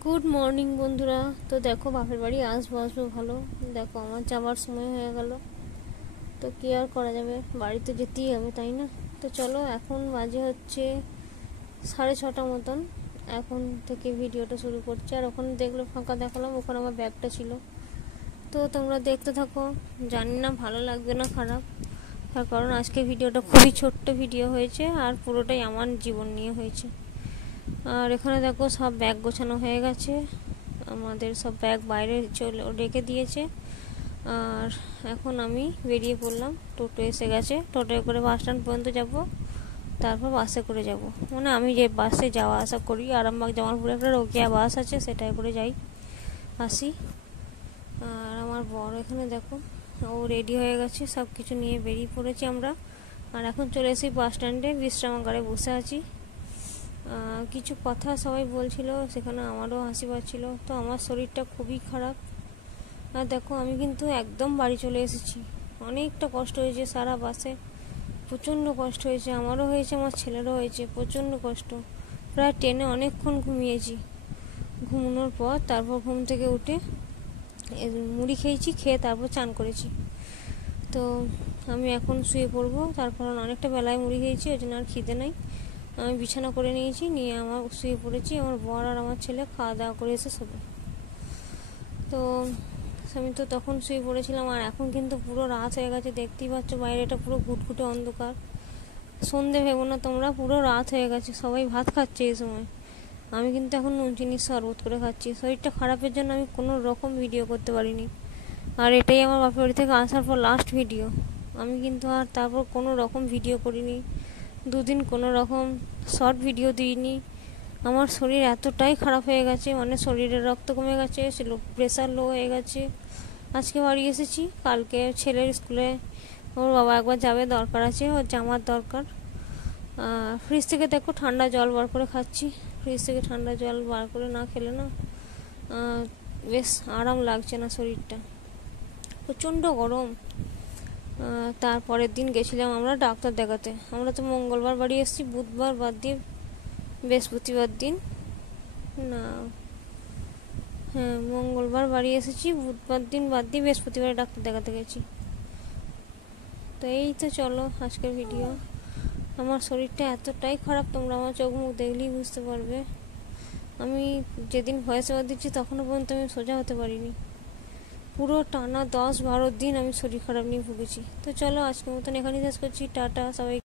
Good morning বন্ধুরা। তো দেখো বাপের বাড়ি আসবো ভালো। দেখো আমার যাওয়ার সময় হয়ে গেল, তো কি আর করা যাবে, বাড়িতে যেতেই হবে তাই না। তো চলো, এখন বাজে হচ্ছে 6:30 মতন। এখন থেকে ভিডিওটা শুরু করছি। আর ওখানে দেখলে ফাঁকা দেখালাম, ওখানে আমার ব্যাগটা ছিল। তো তোমরা দেখতে থাকো, জানি না ভালো লাগবে না খারাপ, তার কারণ আজকে ভিডিওটা খুবই ছোট্ট ভিডিও হয়েছে আর পুরোটাই আমার জীবন নিয়ে হয়েছে। আর এখানে দেখো সব ব্যাগ গোছানো হয়ে গেছে, আমাদের সব ব্যাগ বাইরে রেখে দিয়েছে। আর এখন আমি বেরিয়ে পড়লাম, টোটো এসে গেছে, টোটোয় করে বাস স্ট্যান্ড পর্যন্ত যাব, তারপর বাসে করে যাব। মানে আমি যে বাসে যাওয়া আসা করি, আরামবাগ জামালপুরে একটা রোকেয়া বাস আছে, সেটাই করে যাই আসি। আর আমার বর এখানে দেখো, ও রেডি হয়ে গেছে, সব কিছু নিয়ে বেরিয়ে পড়েছি আমরা। আর এখন চলে এসেছি বাস স্ট্যান্ডে, বিশ্রামাগারে বসে আছি। কিছু কথা সবাই বলছিল, সেখানে আমারও হাসি পাচ্ছিল। তো আমার শরীরটা খুবই খারাপ। আর দেখো আমি কিন্তু একদম বাড়ি চলে এসেছি। অনেকটা কষ্ট হয়েছে সারা বাসে, প্রচণ্ড কষ্ট হয়েছে, আমারও হয়েছে, আমার ছেলেরও হয়েছে, প্রচণ্ড কষ্ট। প্রায় ট্রেনে অনেকক্ষণ ঘুমিয়েছি। ঘুমানোর পর তারপর ঘুম থেকে উঠে মুড়ি খেয়েছি, খেয়ে তারপর চান করেছি। তো আমি এখন শুয়ে পড়বো, তার কারণ অনেকটা বেলায় মুড়ি খেয়েছি, ওই জন্য আর খিদে নেই। আমি বিছানা করে নিয়েছি, নিয়ে আমার শুয়ে পড়েছি। আমার বর আর আমার ছেলে খাওয়া দাওয়া করে এসে শোবে। তো আমি তো তখন শুয়ে পড়েছিলাম। আর এখন কিন্তু পুরো রাত হয়ে গেছে, দেখতেই পাচ্ছ বাইরেটা পুরো ঘুটঘুটে অন্ধকার। সন্ধে ভেবো না তোমরা, পুরো রাত হয়ে গেছে, সবাই ভাত খাচ্ছে এই সময়। আমি কিন্তু এখন নুন চিনির শরবত করে খাচ্ছি। শরীরটা খারাপের জন্য আমি কোনো রকম ভিডিও করতে পারিনি। আর এটাই আমার বাপের বাড়ি থেকে আসার পর লাস্ট ভিডিও। আমি কিন্তু আর তারপর কোনো রকম ভিডিও করিনি, দুদিন কোনো রকম শর্ট ভিডিও দিইনি। আমার শরীর এতটাই খারাপ হয়ে গেছে, মানে শরীরের রক্ত কমে গেছে, প্রেশার লো হয়ে গেছে। আজকে বাড়ি এসেছি, কালকে ছেলের স্কুলে ওর বাবা একবার যাবে, দরকার আছে, ওর জামার দরকার। ফ্রিজ থেকে দেখো ঠান্ডা জল বার করে খাচ্ছি। ফ্রিজ থেকে ঠান্ডা জল বার করে না খেলে না বেশ আরাম লাগছে না শরীরটা, প্রচণ্ড গরম। তারপরের দিন গেছিলাম আমরা ডাক্তার দেখাতে। আমরা তো মঙ্গলবার বাড়ি এসেছি, বুধবার বাদ দিয়ে বৃহস্পতিবার দিন, না হ্যাঁ মঙ্গলবার বাড়ি এসেছি, বুধবার দিন বাদ দিয়ে বৃহস্পতিবারে ডাক্তার দেখাতে গেছি। তো এই তো চলো আজকের ভিডিও। আমার শরীরটা এতটাই খারাপ, তোমরা আমার চোখ মুখ দেখলেই বুঝতে পারবে। আমি যেদিন ভয়েস ওভার দিচ্ছি তখনও পর্যন্ত আমি সোজা হতে পারিনি। পুরো টানা 10-12 দিন আমি শরীর খারাপ নিয়ে ভুগেছি। তো চলো আজকের মতন এখানেই শেষ করছি, টাটা সবাই।